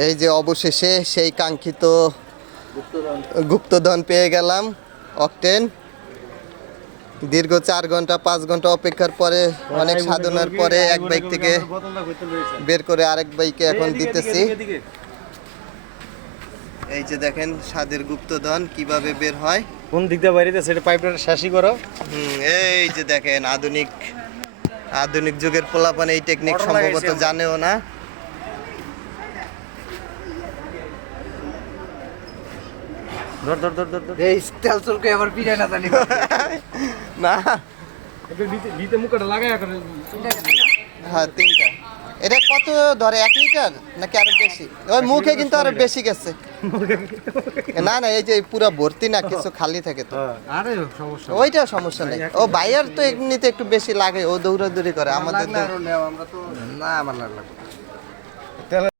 এই যে অবশেষে সেই কাঙ্ক্ষিত গুপ্তধন পেয়ে গেলাম অকটেন। দীর্ঘ 4 ঘন্টা 5 ঘন্টা অপেক্ষার পরে অনেক সাধনার পরে এক বাইক থেকে বের করে আরেক বাইকে এখন দিতেছি। এই যে দেখেন স্বাদের গুপ্তধন কিভাবে বের হয়। কোন দিক দিয়ে বাইরে সেটা পাইপটা শেষই করো। এই যে দেখেন আধুনিক যুগের পোলাপান এই টেকনিক সম্ভবত জানেও না। ধর ধর ধর ধর এই তেল চলকে আবার পিড়ায় না জানি না একটু দিতে মুখটা লাগায় করে। হ্যাঁ 3টা। এটা কত ধরে 1 লিটার নাকি আরো বেশি? ওই মুখে কিন্তু আরো বেশি গেছে। না না এই যে পুরো ভর্তি না, কিছু খালি থাকে তো। আরে সমস্যা ওইটা সমস্যা নেই। ও বাইয়ার তো এমনিতে একটু বেশি লাগে, ও দৌড়াদৌড়ি করে, আমাদের আমরা তো না আমার লাগলো